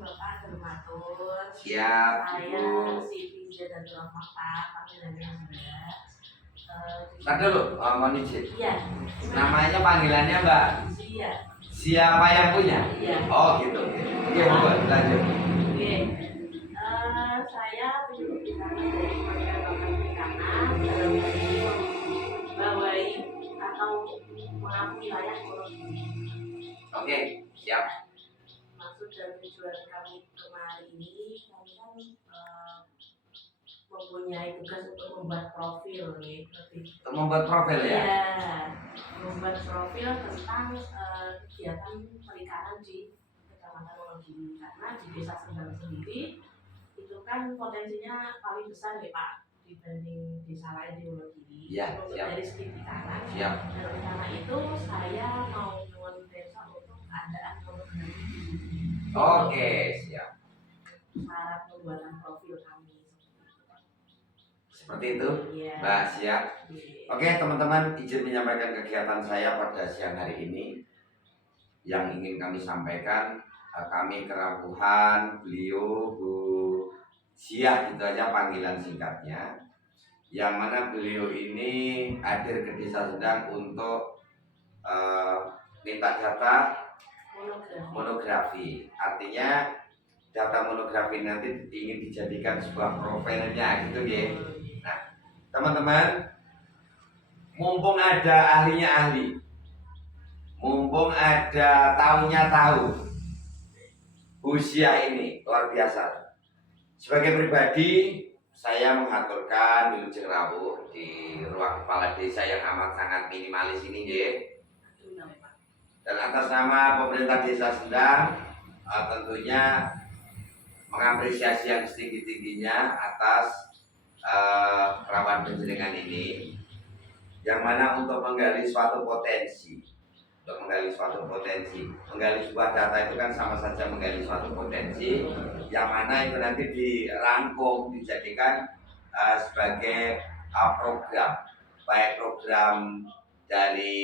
Bapak Dermatur. Siap, Saya Ibu. Siti Zadanul Rahmah, panggilannya juga. Ntar dulu, mohon izin. Iya. Namanya panggilannya Mbak? Iya. Siapa yang punya? Iya. Oh gitu. Iya, Bu, lanjut. Oke. Saya penyuluh di sana dari Kementerian Bapak Perikanan dalam hal ini membawahi atau mengaku wilayah Wonogiri. Oke, siap. Maksud dan tujuan kami kemarin ini, kami kan mempunyai tugas untuk membuat profil, nih. Untuk membuat profil ya? Iya, membuat profil tentang kegiatan perikanan di Kecamatan Wonogiri. Karena di Desa Sendang sendiri itu kan potensinya paling besar ya Pak dibanding desa lain di Wonogiri. Iya, untuk siap. dari segi perikanan. Siap. Dan karena itu saya mau nyuwun desa untuk keadaan monografi. Oke, siap. Syarat pembuatan profil kami. Seperti itu, Iya. Mbak, siap. Iya. Oke, teman-teman, izin menyampaikan kegiatan saya pada siang hari ini. Yang ingin kami sampaikan, kami kerapuhan, beliau Bu Siah, itu aja panggilan singkatnya. Yang mana beliau ini hadir ke Desa Sendang untuk minta data monografi. Artinya data monografi nanti ingin dijadikan sebuah profilnya gitu ya. Nah, teman-teman, mumpung ada ahlinya ahli, mumpung ada tahunya tahu, usia ini luar biasa. Sebagai pribadi, saya mengaturkan wilujeng rawuh di ruang kepala desa yang amat sangat minimalis ini ya. Dan atas nama pemerintah Desa Sendang, tentunya mengapresiasi yang setinggi-tingginya atas rawan penjaringan ini, yang mana untuk menggali suatu potensi, menggali sebuah data itu kan sama saja menggali suatu potensi, yang mana itu nanti dirangkum dijadikan sebagai program, baik program dari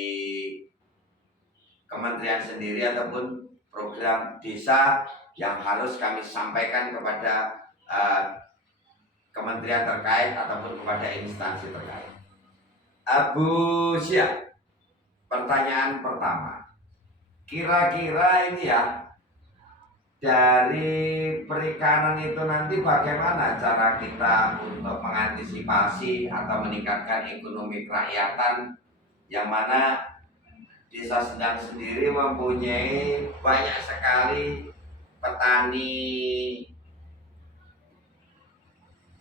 kementerian sendiri ataupun program desa yang harus kami sampaikan kepada kementerian terkait ataupun kepada instansi terkait. Abu Syah, pertanyaan pertama, kira-kira ini ya, dari perikanan itu nanti bagaimana cara kita untuk mengantisipasi atau meningkatkan ekonomi kerakyatan, yang mana Desa Sendang sendiri mempunyai banyak sekali petani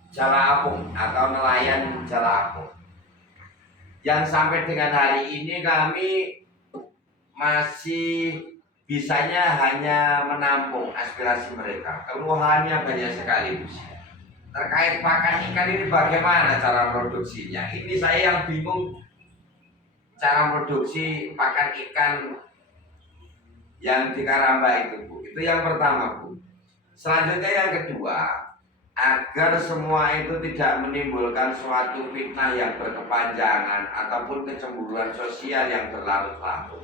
jala apung atau nelayan jala apung, yang sampai dengan hari ini kami masih bisanya hanya menampung aspirasi mereka. Keluhannya banyak sekali terkait pakan ikan ini, bagaimana cara produksinya. Ini saya yang bingung cara produksi pakan ikan yang di Karamba itu, Bu. Itu yang pertama, Bu. Selanjutnya yang kedua, agar semua itu tidak menimbulkan suatu fitnah yang berkepanjangan ataupun kecemburuan sosial yang berlarut-larut.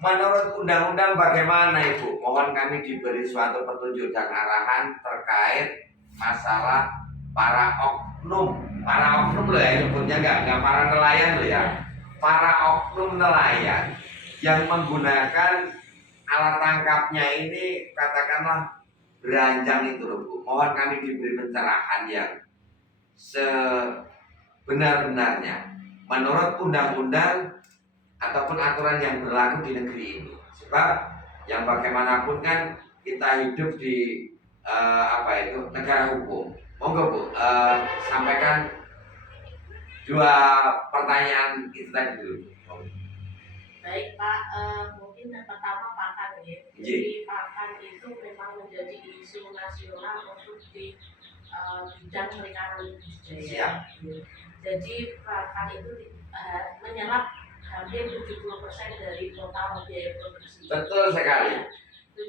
Menurut undang-undang bagaimana Ibu? Mohon kami diberi suatu petunjuk dan arahan terkait masalah para oknum loh ya, nyebutnya nggak para nelayan loh ya, para oknum nelayan yang menggunakan alat tangkapnya ini katakanlah beranjang itu loh Bu. Mohon kami diberi pencerahan yang sebenar-benarnya menurut undang-undang ataupun aturan yang berlaku di negeri ini. Sebab yang bagaimanapun kan kita hidup di negara hukum. Monggo Bu, sampaikan dua pertanyaan itu tadi dulu. Baik Pak, mungkin yang pertama pakan ya. Jadi pakan itu memang menjadi isu nasional untuk di bidang perikanan budidaya. Jadi pakan itu menyerap hampir 70% dari total biaya produksi. Betul sekali. 70%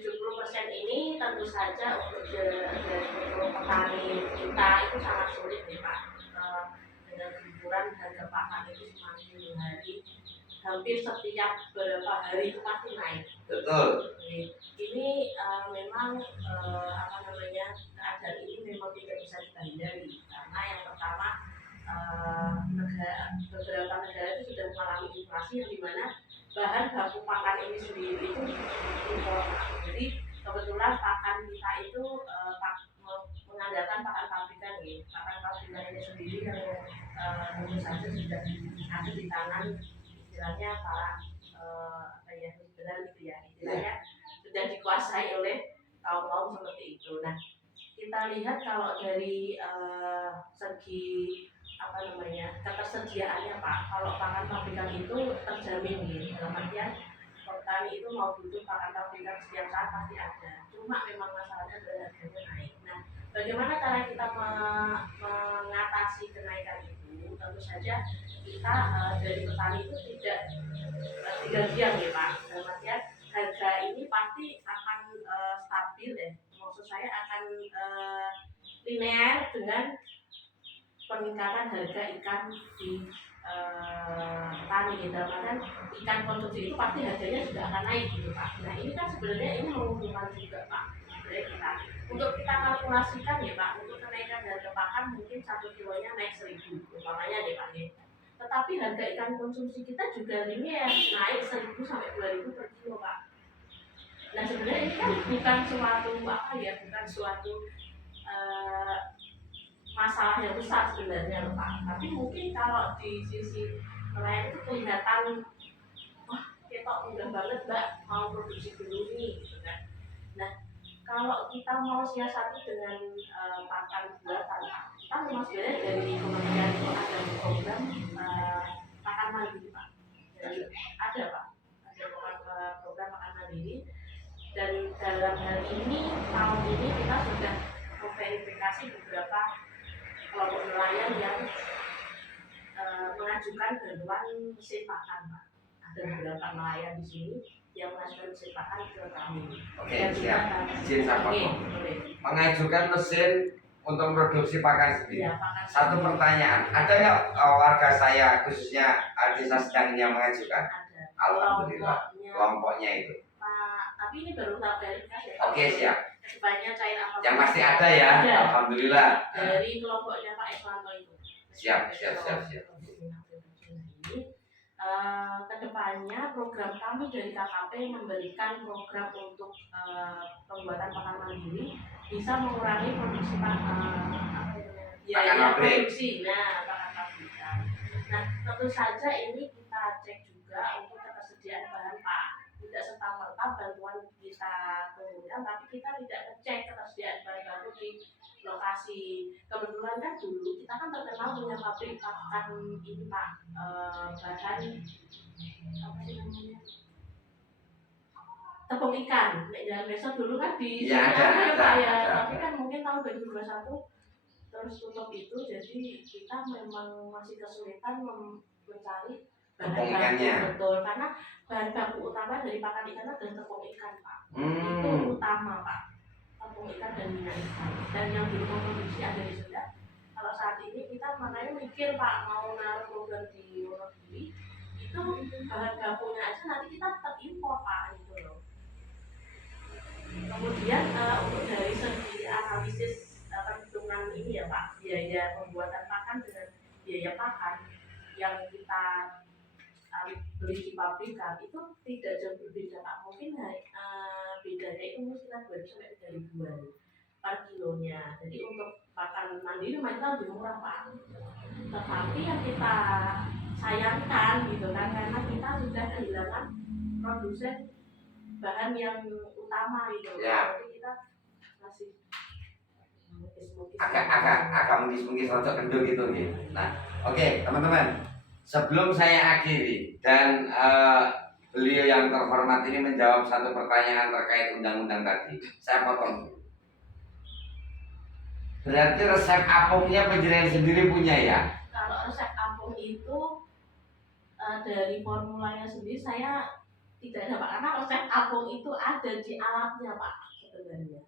ini tentu saja untuk petani kita itu sangat sulit ya Pak. Dengan gempuran harga pakan itu semakin hari, hampir setiap beberapa hari itu pasti naik. Betul. Ini misalnya para apa ya liberal gitu ya, istilahnya sudah dikuasai oleh kaum seperti itu. Nah, kita lihat kalau dari segi apa namanya ketersediaannya Pak, kalau pakan pabrikan itu terjamin gitu, dalam artian petani itu mau butuh pakan pabrikan setiap saat pasti ada. Cuma memang masalahnya adalah harganya naik. Nah, bagaimana cara kita mengatasi kenaikan itu? Tentu saja kita dari petani itu tidak diam ya Pak. Dalam artian harga ini pasti akan stabil maksud saya akan linear dengan peningkatan harga ikan di petani gitu kan. Ikan konsumsi itu pasti harganya juga akan naik gitu Pak. Nah ini kan sebenarnya ini menguntungkan juga Pak. Sebenarnya kita untuk kita kalkulasikan ya Pak, untuk kenaikan harga pakan mungkin 1 kilonya naik 1.000 umpamanya deh Pak ya. Tetapi harga ikan konsumsi kita juga linear naik 1.000 sampai 2.000 per kilo Pak. Nah sebenarnya ini kan bukan suatu apa ya, bukan suatu masalah yang besar sebenarnya loh Pak. Tapi mungkin kalau di sisi nelayan itu kelihatan wah ketok mudah banget Mbak mau produksi dulu nih gitu kan. Nah kalau kita mau siasati dengan pakan buatan Pak, kita memang sebenarnya dari kementerian itu ada program pakan mandiri Pak. Jadi ada Pak, ada program pakan mandiri. Dan dalam hal ini tahun ini kita sudah memverifikasi beberapa kelompok nelayan yang mengajukan bantuan mesin pakan Pak. Ada beberapa nelayan di sini yang mengajukan mesin pakan ke kami. Oke, siap. Izin saya potong. Mengajukan mesin untuk produksi pakan sendiri. Ya, pakan Satu sendiri. pertanyaan, ada nggak warga saya khususnya desa sedang yang mengajukan? Ada. Alhamdulillah. Kelompoknya itu. Pak, tapi ini baru tahap verifikasi ya. Oke, siap. Kedepannya cair apa? Yang pasti ada ya. Ada. Alhamdulillah. Dari kelompoknya Pak Iswanto itu. Siap. Kedepannya program kami dari KKP memberikan program untuk pembuatan pakan mandiri bisa mengurangi produksi biaya produksi. Nah, pakan pabrikan. Nah, tentu saja ini kita cek juga untuk ketersediaan bahan Pak. Tidak serta-merta bantuan kita kemudian, tapi kita tidak ngecek ketersediaan bahan baku di lokasi. Kebetulan kan dulu kita kan terkenal punya pabrik pakan ini Pak, bahan apa sih namanya, tepung ikan. Nek Jalan Besok dulu kan di ada, Pak ya, tapi kan mungkin tahun 2021 terus tutup itu, jadi kita memang masih kesulitan mencari bahan baku betul, karena bahan baku utama dari pakan ikan adalah tepung ikan Pak. Itu utama Pak, tepung ikan dan minyak ikan, dan yang diproduksi ada di Sunda. Kalau saat ini kita makanya mikir Pak mau naruh program di Wonogiri, itu bahan bakunya aja nanti kita tetap impor Pak gitu loh. Kemudian untuk dari segi analisis perhitungan ini ya Pak, biaya pembuatan pakan dengan biaya pakan yang kita beli di pabrikan itu tidak jauh berbeda Pak. Mungkin bedanya itu mungkin 2 sampai 3.000-an per kilonya. Jadi untuk pakan mandiri memang lebih murah Pak. Tetapi yang kita sayangkan gitu kan, karena kita sudah kehilangan produsen bahan yang utama gitu. Ya. Jadi kita masih agak mungkin untuk kendor gitu gitu. Nah, oke teman-teman, sebelum saya akhiri dan beliau yang terhormat ini menjawab satu pertanyaan terkait undang-undang tadi, saya potong. Berarti resep apungnya penjenengan sendiri punya ya? Kalau resep apung itu dari formulanya sendiri saya tidak ada Pak, karena resep apung itu ada di alatnya Pak sebenarnya.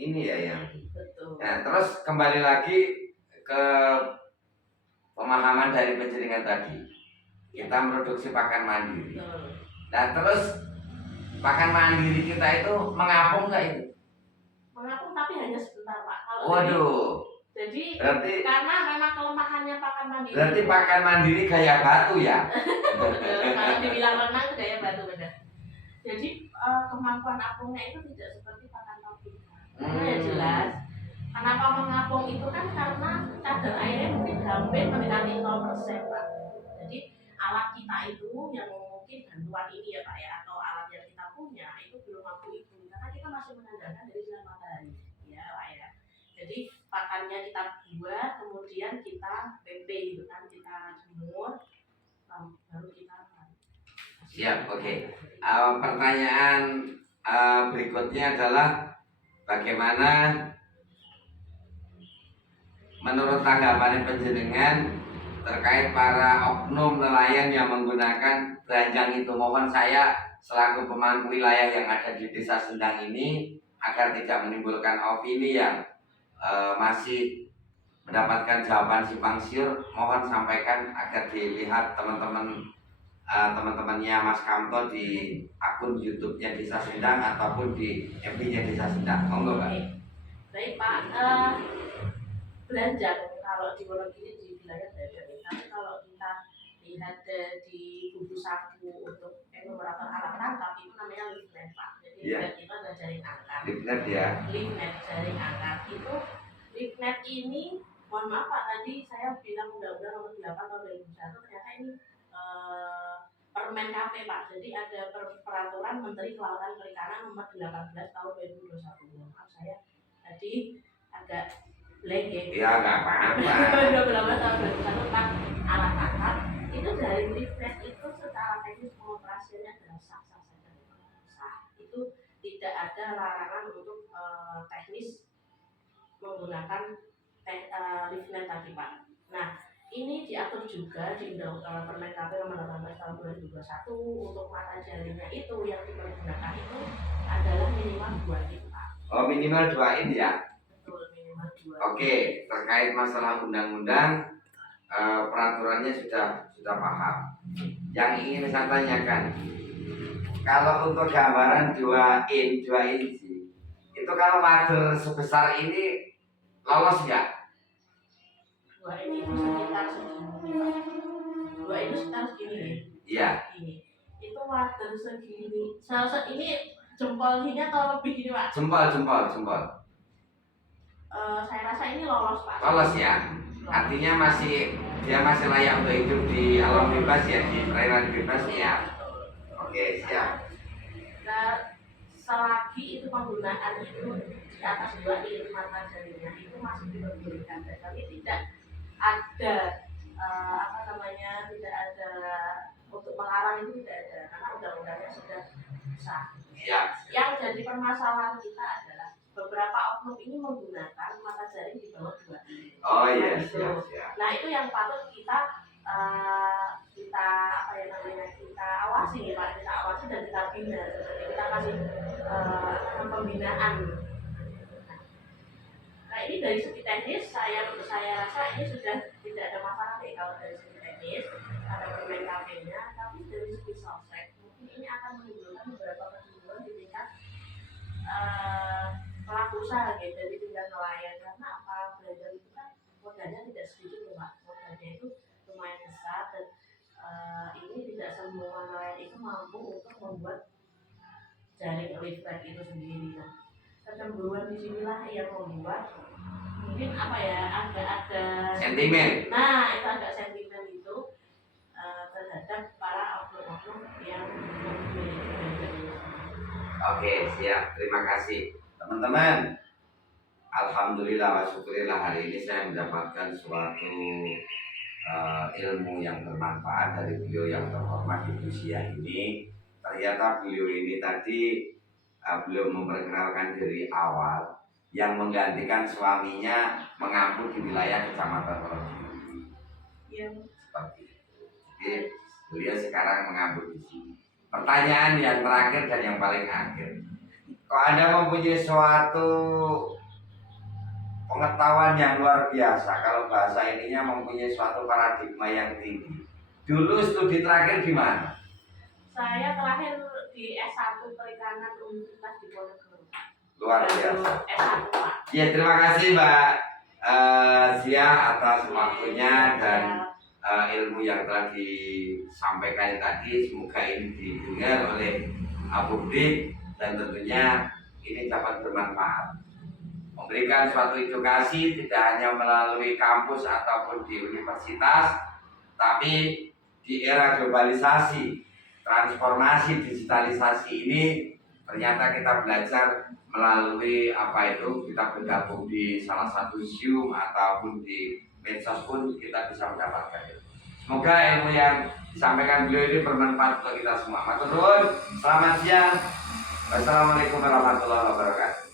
Ini ya yang. Betul. Nah, terus kembali lagi ke pemahaman dari penjaringan tadi. Kita produksi pakan mandiri. Betul. Nah, terus pakan mandiri kita itu mengapung nggak itu? Mengapung tapi hanya sebentar Pak. Kalau waduh. Jadi berarti karena memang kelemahannya pakan mandiri. Berarti pakan mandiri gaya batu ya? Kalau dibilang renang itu gaya batu benar. Jadi kemampuan apungnya itu tidak seperti pakan pabrikan. Ya jelas. Kenapa mengapung itu kan karena kadar airnya mungkin hampir mendekati 0% Pak. Jadi alat kita itu yang mungkin bantuan ini ya Pak ya, atau alat yang kita punya itu belum mampu itu, karena kita masih mengandalkan dari sinar matahari ya Pak ya. Jadi pakannya kita buat, kemudian kita PP gitu kan, kita jemur, baru kita siap. Oke. Pertanyaan berikutnya adalah bagaimana menurut tanggapan penjenengan terkait para oknum nelayan yang menggunakan beranjang itu. Mohon saya selaku pemangku wilayah yang ada di Desa Sendang ini agar tidak menimbulkan opini yang masih mendapatkan jawaban simpang siur, mohon sampaikan agar dilihat teman-temannya Mas Kamto di akun YouTube-nya Desa Sendang ataupun di FB-nya Desa Sendang. Monggo, Pak. Baik Pak, beranjak kalau di Wonogiri di wilayah Dadan, tapi kalau kita lihat di buku saku untuk enumerator alat tangkap itu namanya leaf net Pak. Jadi leaf net itu adalah jaring angkat. Leaf net ya. Leaf net jaring angkat itu, leaf net ini, mohon maaf Pak, tadi saya bilang Undang-Undang Nomor 8 Tahun 2001, ternyata ini Permen KP Pak. Jadi ada Peraturan Menteri Kelautan Perikanan Nomor 18 Tahun 2021. Maaf saya tadi agak blank ya nggak apa-apa. 12 tahun 2001 tentang alat tangkap itu, dari leaf net itu secara teknis pengoperasiannya adalah sah-sah saja, sah. Itu tidak ada larangan untuk teknis menggunakan leaf net tadi Pak. Nah ini diatur juga di Undang-Undang Permen KP Nomor 18 Tahun 2021 untuk mata jaringnya itu yang dipergunakan itu adalah minimal 2 in Pak. Oh, minimal 2 in ya. Oke, terkait masalah undang-undang, peraturannya sudah paham. Yang ingin saya tanyakan, kalau untuk gambaran 2 inci, itu kalau wader sebesar ini lolos nggak? 2 in itu sekitar segini. 2 in itu sekitar segini. Iya. Ini. Itu wader segini. Ini jempol ini atau lebih gini Pak? Jempol. Saya rasa ini lolos Pak. Lolos ya. Artinya dia masih layak untuk hidup di alam bebas ya, di perairan bebas ya. Oke, siap. Nah, selagi itu penggunaan itu di atas 2 in mata jaringnya itu masih diperbolehkan, tapi tidak ada tidak ada untuk melarang itu, tidak ada, karena undang-undangnya sudah sah. Yang jadi permasalahan kita adalah beberapa oknum ini menggunakan mata jaring di bawah 2 in. Oh iya, siap. Nah itu yang patut kita awasi Pak, kita awasi dan kita bina, kita kasih pembinaan. Nah ini dari segi teknis saya rasa ini sudah tidak ada masalah nih kalau dari segi teknis ada permen KP-nya, tapi dari segi software mungkin ini akan menimbulkan beberapa kecemburuan di tingkat pelaku usaha gitu, dari tingkat nelayan, karena apa, belajar itu kan modalnya tidak sedikit ya Pak, modalnya itu lumayan besar dan ini tidak semua nelayan itu mampu untuk membuat jaring leaf net itu sendiri. Nah kecemburuan disinilah yang membuat mungkin ada sentimen. Nah itu agak sentimen itu terhadap para oknum-oknum yang memiliki. Oke, siap. Terima kasih teman-teman. Alhamdulillah wa syukurillah, hari ini saya mendapatkan suatu ilmu yang bermanfaat dari beliau yang terhormat Ibu Sia ini. Ternyata beliau ini tadi belum memperkenalkan diri awal, yang menggantikan suaminya mengampu di wilayah Kecamatan Wonogiri. Ya. Seperti itu. Jadi beliau sekarang mengampu di sini. Pertanyaan yang terakhir dan yang paling akhir, kok Anda mempunyai suatu pengetahuan yang luar biasa, kalau bahasa ininya mempunyai suatu paradigma yang tinggi. Dulu studi terakhir di mana? Saya terakhir di S1 Perikanan Universitas Diponegoro. Luar biasa. S1 Pak. Ya, terima kasih Mbak Sia atas waktunya dan ilmu yang telah disampaikan tadi. Semoga ini didengar oleh publik dan tentunya ini dapat bermanfaat, memberikan suatu edukasi tidak hanya melalui kampus ataupun di universitas, tapi di di era globalisasi, transformasi digitalisasi ini ternyata kita belajar melalui kita bergabung di salah satu Zoom ataupun di medsos pun kita bisa mendapatkan itu. Semoga ilmu yang disampaikan beliau ini bermanfaat untuk kita semua. Matur nuwun, selamat siang. Wassalamualaikum warahmatullahi wabarakatuh.